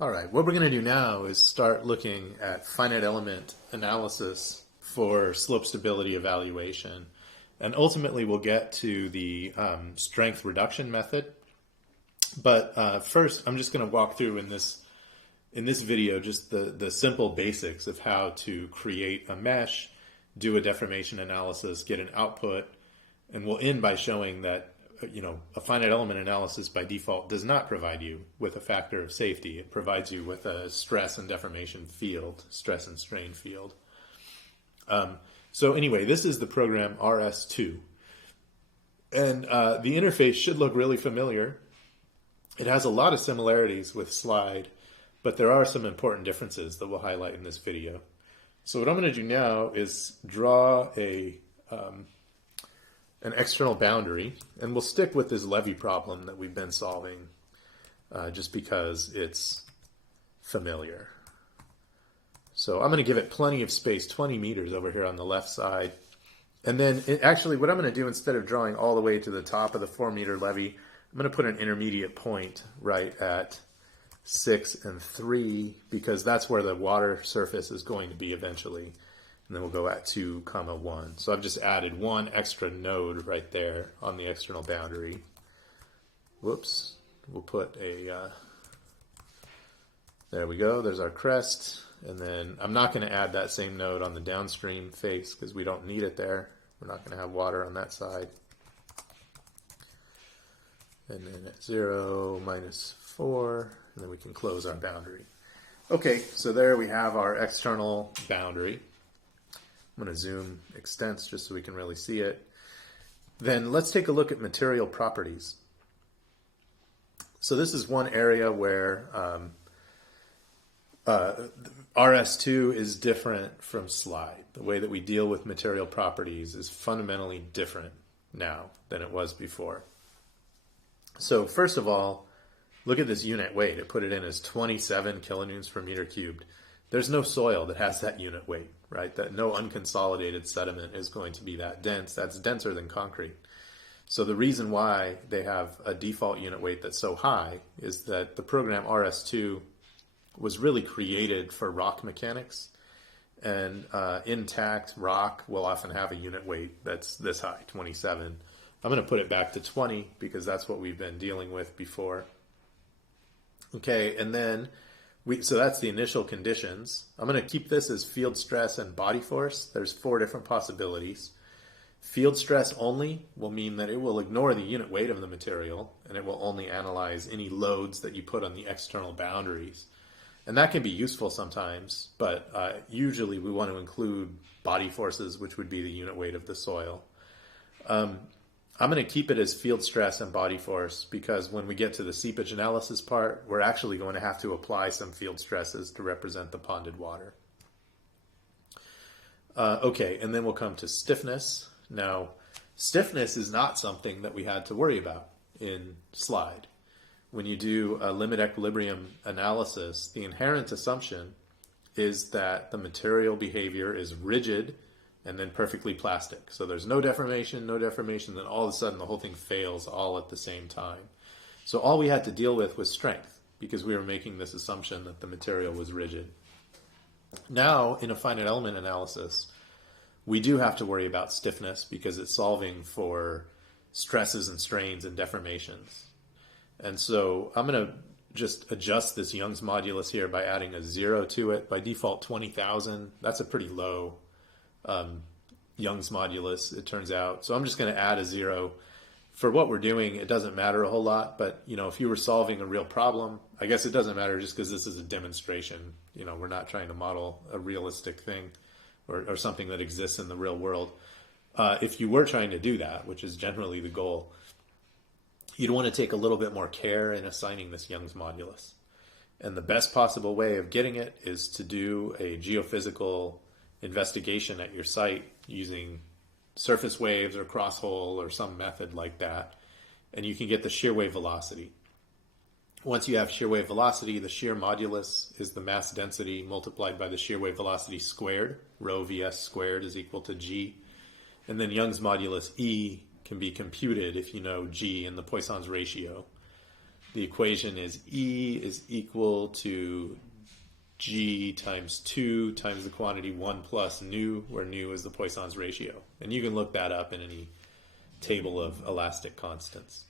All right, what we're going to do now is start looking at finite element analysis for slope stability evaluation. And ultimately, we'll get to the strength reduction method. But first, I'm just going to walk through in this video just the simple basics of how to create a mesh, do a deformation analysis, get an output, and we'll end by showing that a finite element analysis by default does not provide you with a factor of safety. It provides you with a stress and deformation field, stress and strain field. So anyway, this is the program RS2. And the interface should look really familiar. It has a lot of similarities with Slide, but there are some important differences that we'll highlight in this video. So what I'm going to do now is draw an external boundary, and we'll stick with this levy problem that we've been solving just because it's familiar. So I'm going to give it plenty of space, 20 meters over here on the left side. And then actually what I'm going to do, instead of drawing all the way to the top of the 4-meter levy, I'm going to put an intermediate point right at 6 and 3 because that's where the water surface is going to be eventually. And then we'll go at 2, 1. So I've just added one extra node right there on the external boundary. Whoops. We'll put there we go. There's our crest. And then I'm not going to add that same node on the downstream face because we don't need it there. We're not going to have water on that side. And then at 0, -4, and then we can close our boundary. Okay, so there we have our external boundary. I'm going to zoom extents just so we can really see it. Then let's take a look at material properties. So this is one area where RS2 is different from Slide. The way that we deal with material properties is fundamentally different now than it was before. So first of all, look at this unit weight. It put it in as 27 kilonewtons per meter cubed. There's no soil that has that unit weight, right? That no unconsolidated sediment is going to be that dense. That's denser than concrete. So the reason why they have a default unit weight that's so high is that the program RS2 was really created for rock mechanics. And intact rock will often have a unit weight that's this high, 27. I'm going to put it back to 20 because that's what we've been dealing with before. Okay, and then so that's the initial conditions. I'm going to keep this as field stress and body force. There's 4 different possibilities. Field stress only will mean that it will ignore the unit weight of the material and it will only analyze any loads that you put on the external boundaries. And that can be useful sometimes, but usually we want to include body forces, which would be the unit weight of the soil. I'm going to keep it as field stress and body force because when we get to the seepage analysis part, we're actually going to have to apply some field stresses to represent the ponded water. Okay, and then we'll come to stiffness. Now, stiffness is not something that we had to worry about in Slide. When you do a limit equilibrium analysis, the inherent assumption is that the material behavior is rigid and then perfectly plastic. So there's no deformation, then all of a sudden the whole thing fails all at the same time. So all we had to deal with was strength because we were making this assumption that the material was rigid. Now, in a finite element analysis, we do have to worry about stiffness because it's solving for stresses and strains and deformations. And so I'm going to just adjust this Young's modulus here by adding a 0 to it. By default, 20,000. That's a pretty low Young's modulus, it turns out. So I'm just going to add a 0. For what we're doing, it doesn't matter a whole lot, but if you were solving a real problem, I guess it doesn't matter just because this is a demonstration. We're not trying to model a realistic thing or something that exists in the real world. If you were trying to do that, which is generally the goal, you'd want to take a little bit more care in assigning this Young's modulus. And the best possible way of getting it is to do a geophysical investigation at your site using surface waves or crosshole or some method like that. And you can get the shear wave velocity. Once you have shear wave velocity, the shear modulus is the mass density multiplied by the shear wave velocity squared. Rho vs squared is equal to g. And then Young's modulus E can be computed if you know g and the Poisson's ratio. the equation is E is equal to G times 2 times the quantity 1 plus nu, where nu is the Poisson's ratio. And you can look that up in any table of elastic constants.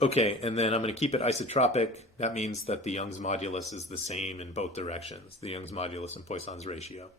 Okay, and then I'm going to keep it isotropic. That means that the Young's modulus is the same in both directions, the Young's modulus and Poisson's ratio.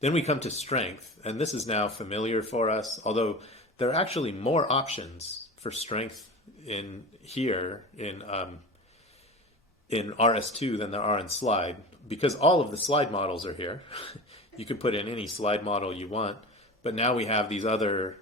Then we come to strength, and this is now familiar for us, although there are actually more options for strength in here in RS2 than there are in slide, because all of the slide models are here. You can put in any slide model you want, but now we have these other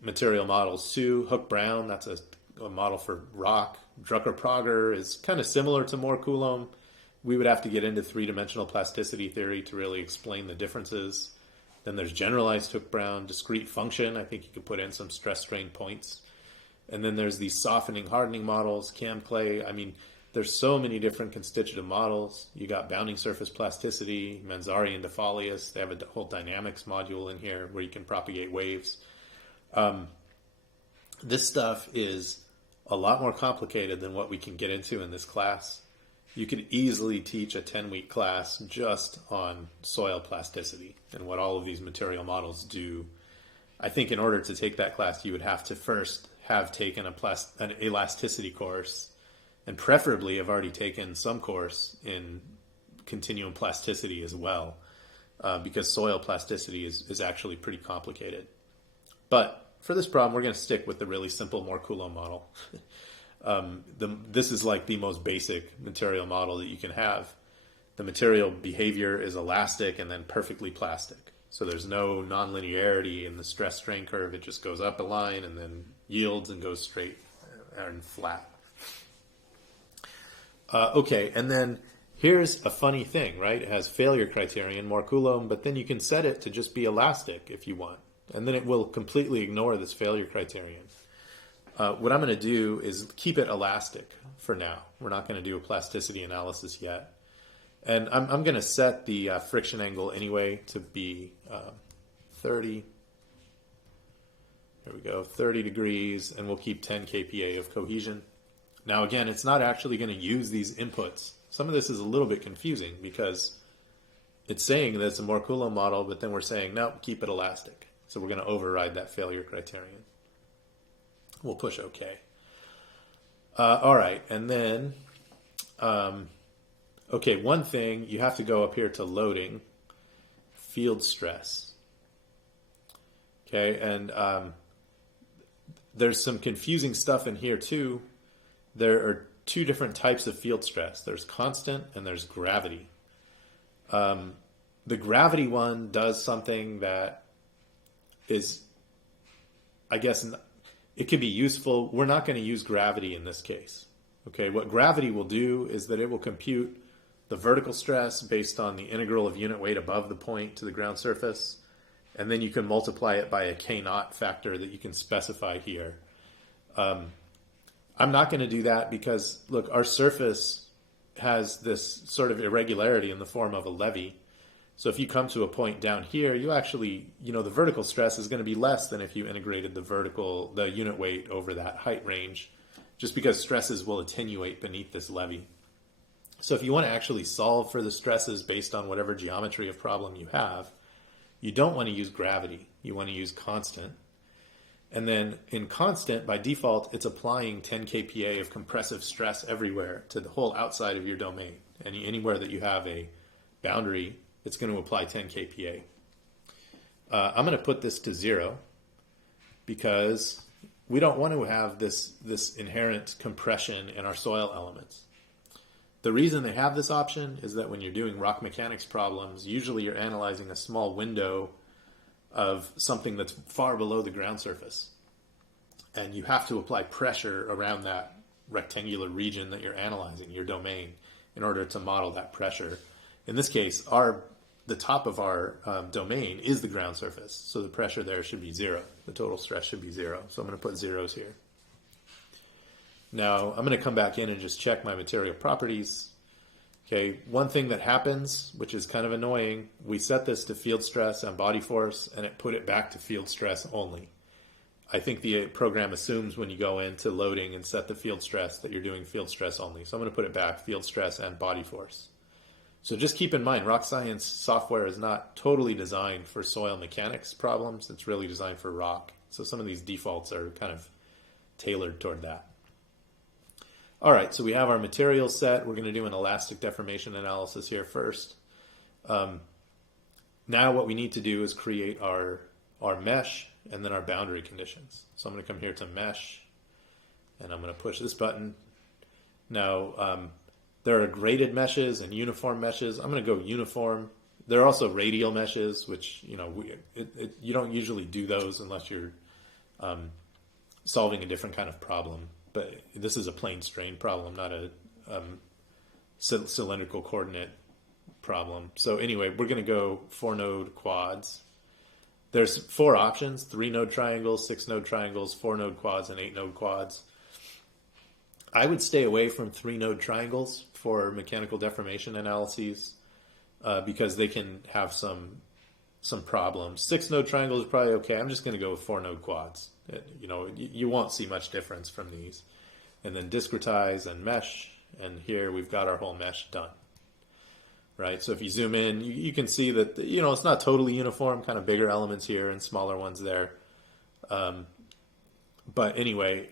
material models too. Hook-Brown, that's a model for rock. Drucker-Prager is kind of similar to Moore-Coulomb. We would have to get into three-dimensional plasticity theory to really explain the differences. Then there's generalized Hook-Brown, discrete function. I think you could put in some stress-strain points. And then there's these softening, hardening models, Cam-Clay. I mean, there's so many different constitutive models. You got bounding surface plasticity, Manzari and DeFalius. They have a whole dynamics module in here where you can propagate waves. This stuff is a lot more complicated than what we can get into in this class. You could easily teach a 10-week class just on soil plasticity and what all of these material models do. I think in order to take that class, you would have to first have taken an elasticity course, and preferably have already taken some course in continuum plasticity as well, because soil plasticity is actually pretty complicated. But for this problem, we're going to stick with the really simple Moore-Coulomb model. This is like the most basic material model that you can have. The material behavior is elastic and then perfectly plastic. So there's no nonlinearity in the stress-strain curve. It just goes up a line and then yields and goes straight and flat. Okay, and then here's a funny thing, right? It has failure criterion, Moore-Coulomb, but then you can set it to just be elastic if you want. And then it will completely ignore this failure criterion. What I'm going to do is keep it elastic for now. We're not going to do a plasticity analysis yet. And I'm going to set the friction angle anyway to be 30. There we go, 30 degrees, and we'll keep 10 kPa of cohesion. Now again, it's not actually going to use these inputs. Some of this is a little bit confusing because it's saying that it's a Moore-Coulomb model, but then we're saying, no, keep it elastic. So we're going to override that failure criterion. We'll push OK. All right, and then, okay, one thing, you have to go up here to loading, field stress. Okay, and there's some confusing stuff in here too. There are two different types of field stress. There's constant and there's gravity. The gravity one does something that is, I guess, it could be useful. We're not going to use gravity in this case. Okay, what gravity will do is that it will compute the vertical stress based on the integral of unit weight above the point to the ground surface, and then you can multiply it by a k-naught factor that you can specify here. I'm not going to do that because, look, our surface has this sort of irregularity in the form of a levee. So if you come to a point down here, you actually, the vertical stress is going to be less than if you integrated the unit weight over that height range, just because stresses will attenuate beneath this levee. So if you want to actually solve for the stresses based on whatever geometry of problem you have, you don't want to use gravity. You want to use constant. And then in constant, by default, it's applying 10 kPa of compressive stress everywhere to the whole outside of your domain. Anywhere that you have a boundary, it's going to apply 10 kPa. I'm going to put this to 0 because we don't want to have this inherent compression in our soil elements. The reason they have this option is that when you're doing rock mechanics problems, usually you're analyzing a small window of something that's far below the ground surface. And you have to apply pressure around that rectangular region that you're analyzing, your domain, in order to model that pressure. In this case, the top of our domain is the ground surface, so the pressure there should be 0. The total stress should be 0. So I'm going to put zeros here. Now, I'm going to come back in and just check my material properties. Okay, one thing that happens, which is kind of annoying, we set this to field stress and body force, and it put it back to field stress only. I think the program assumes when you go into loading and set the field stress that you're doing field stress only. So I'm going to put it back, field stress and body force. So just keep in mind, rock science software is not totally designed for soil mechanics problems. It's really designed for rock. So some of these defaults are kind of tailored toward that. All right, so we have our material set. We're going to do an elastic deformation analysis here first. Now what we need to do is create our mesh and then our boundary conditions. So I'm going to come here to mesh, and I'm going to push this button. Now, there are graded meshes and uniform meshes. I'm going to go uniform. There are also radial meshes, which, you know, you don't usually do those unless you're solving a different kind of problem. But this is a plane strain problem, not a cylindrical coordinate problem. So anyway, we're going to go 4-node quads. There's 4 options: 3-node triangles, 6-node triangles, 4-node quads, and 8-node quads. I would stay away from 3-node triangles for mechanical deformation analyses because they can have some problems. 6-node triangles are probably okay. I'm just going to go with 4-node quads. You know, you won't see much difference from these. And then discretize and mesh, and here we've got our whole mesh done. Right, so if you zoom in, you can see that, you know, it's not totally uniform, kind of bigger elements here and smaller ones there. But anyway,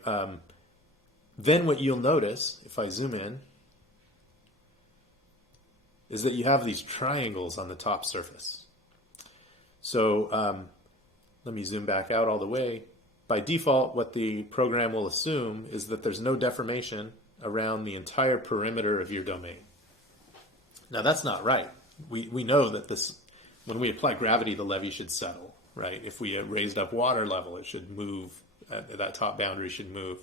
then what you'll notice, if I zoom in, is that you have these triangles on the top surface. So let me zoom back out all the way. By default, what the program will assume is that there's no deformation around the entire perimeter of your domain. Now that's not right. We know that this, when we apply gravity, the levee should settle, right? If we raised up water level, it should move, that top boundary should move.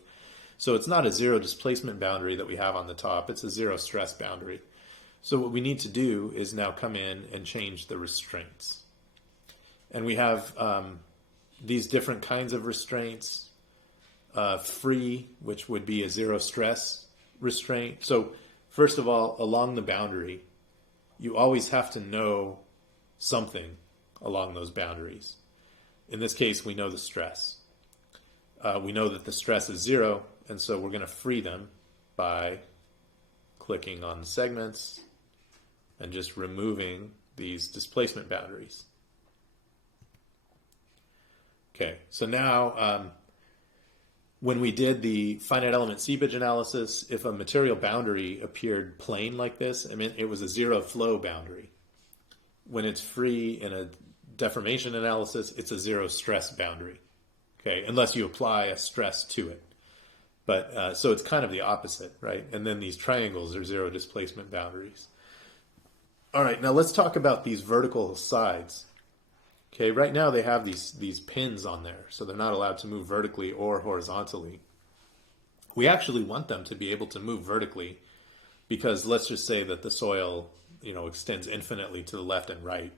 So it's not a zero displacement boundary that we have on the top, it's a zero stress boundary. So what we need to do is now come in and change the restraints. And we have these different kinds of restraints, free, which would be a zero stress restraint. So first of all, along the boundary, you always have to know something along those boundaries. In this case, we know the stress. We know that the stress is 0, and so we're going to free them by clicking on the segments and just removing these displacement boundaries. Okay, so now when we did the finite element seepage analysis, if a material boundary appeared plane like this, I mean, it was a zero flow boundary. When it's free in a deformation analysis, it's a zero stress boundary, okay, unless you apply a stress to it. But so it's kind of the opposite, right? And then these triangles are zero displacement boundaries. All right, now let's talk about these vertical sides. Okay, right now they have these pins on there, so they're not allowed to move vertically or horizontally. We actually want them to be able to move vertically because let's just say that the soil, you know, extends infinitely to the left and right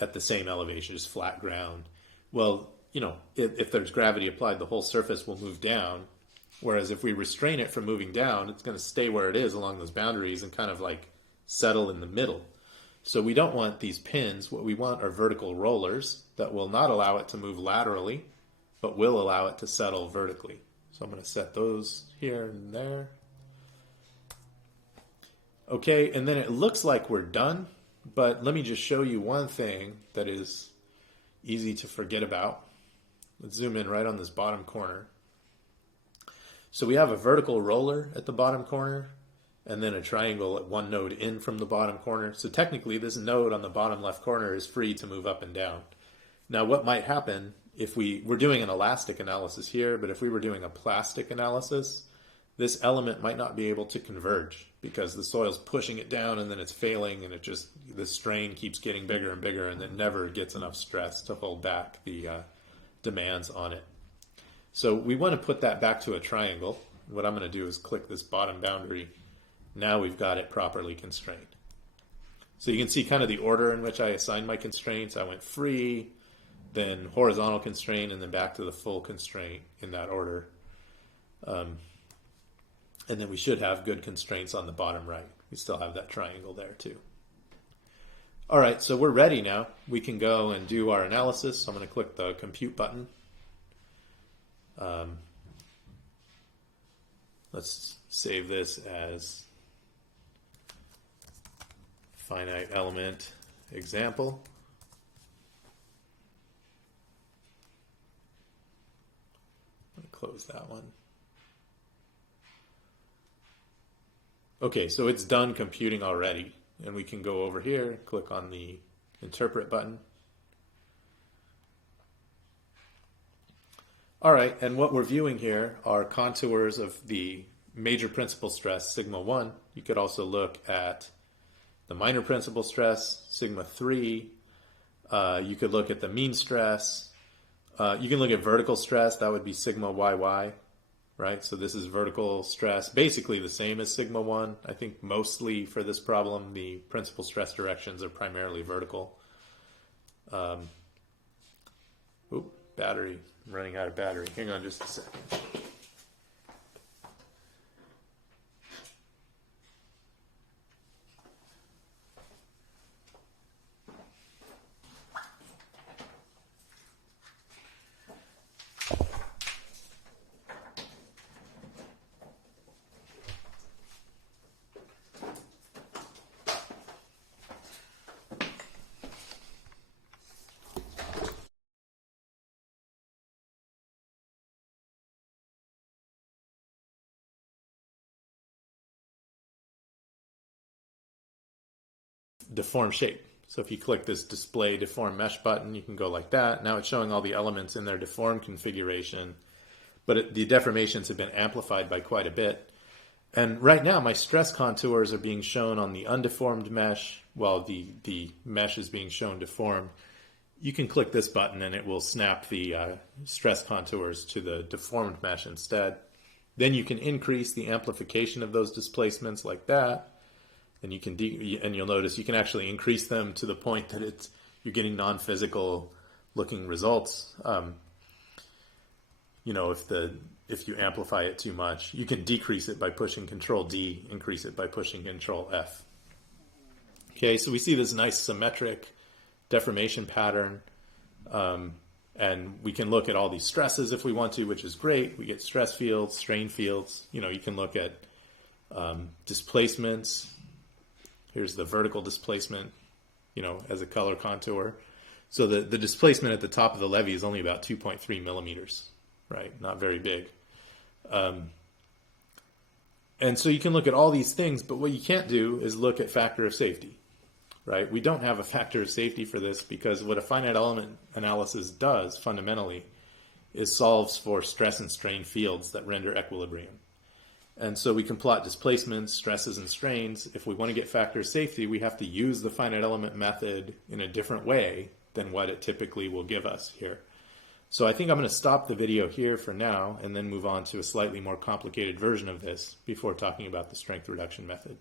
at the same elevation, just flat ground. Well, you know, if there's gravity applied, the whole surface will move down, whereas if we restrain it from moving down, it's going to stay where it is along those boundaries and kind of like settle in the middle. So we don't want these pins. What we want are vertical rollers that will not allow it to move laterally, but will allow it to settle vertically. So I'm going to set those here and there. Okay, and then it looks like we're done, but let me just show you one thing that is easy to forget about. Let's zoom in right on this bottom corner. So we have a vertical roller at the bottom corner, and then a triangle at one node in from the bottom corner. So technically this node on the bottom left corner is free to move up and down. Now what might happen if we're doing an elastic analysis here, but if we were doing a plastic analysis, this element might not be able to converge because the soil's pushing it down and then it's failing and the strain keeps getting bigger and bigger and it never gets enough stress to hold back the demands on it. So we want to put that back to a triangle. What I'm going to do is click this bottom boundary. Now we've got it properly constrained. So you can see kind of the order in which I assigned my constraints. I went free, then horizontal constraint, and then back to the full constraint in that order. And then we should have good constraints on the bottom right. We still have that triangle there too. All right, so we're ready now. We can go and do our analysis. So I'm going to click the compute button. Let's save this as finite element example. Close that one. Okay, so it's done computing already, and we can go over here, click on the interpret button. All right, and what we're viewing here are contours of the major principal stress, sigma 1. You could also look at the minor principal stress, sigma 3. You could look at the mean stress. You can look at vertical stress, that would be sigma YY, right? So this is vertical stress, basically the same as sigma 1. I think mostly for this problem, the principal stress directions are primarily vertical. Battery, I'm running out of battery. Hang on just a second. Deform shape. So if you click this display deform mesh button, you can go like that. Now it's showing all the elements in their deform configuration, but the deformations have been amplified by quite a bit. And right now my stress contours are being shown on the undeformed mesh while the mesh is being shown deformed. You can click this button and it will snap the stress contours to the deformed mesh instead. Then you can increase the amplification of those displacements like that. And you can and you'll notice you can actually increase them to the point that you're getting non-physical looking results. You know, if you amplify it too much, you can decrease it by pushing Control D, increase it by pushing Control F. Okay, so we see this nice symmetric deformation pattern, and we can look at all these stresses if we want to, which is great. We get stress fields, strain fields. You know, you can look at displacements. Here's the vertical displacement, you know, as a color contour. So the displacement at the top of the levee is only about 2.3 millimeters, right? Not very big. And so you can look at all these things, but what you can't do is look at factor of safety, right? We don't have a factor of safety for this because what a finite element analysis does fundamentally is solves for stress and strain fields that render equilibrium. And so we can plot displacements, stresses, and strains. If we want to get factor of safety, we have to use the finite element method in a different way than what it typically will give us here. So I think I'm going to stop the video here for now and then move on to a slightly more complicated version of this before talking about the strength reduction method.